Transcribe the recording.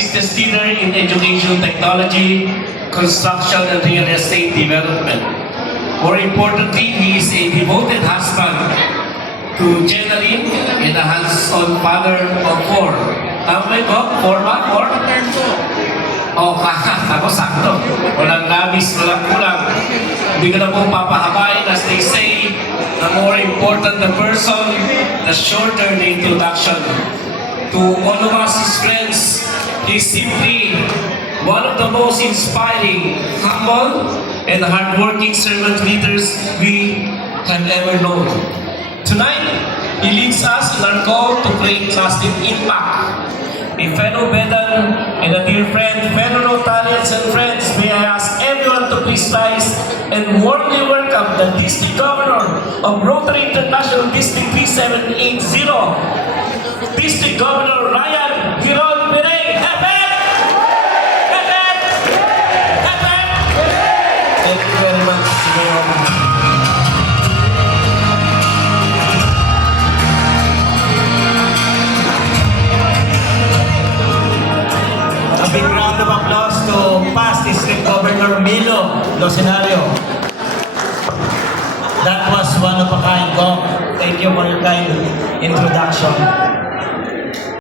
business leader in education technology, construction, and real estate development. More importantly, he is a devoted husband to Jenaline and a hands-on father of four. Tama ba ito? Four ba? Four? Oh, ako sakto. Walang labis, walang kulang. Hindi ko na pong papahabain, as they say, the more important the person, the shorter the introduction. To all of us, his friends, he's simply one of the most inspiring, humble, and hardworking servant leaders we have ever known. Tonight, he leads us in our call to create lasting impact. A fellow Vedan and a dear friend, fellow Rotarians and friends, may I ask everyone to please rise and warmly welcome the District Governor of Rotary International District 3780, District Governor Ryan Giron Pinay. Thank you very much, Mayor. A big round of applause to past District Governor Milo Locenario. That was one of a kind, Gov. Thank you for your kind introduction.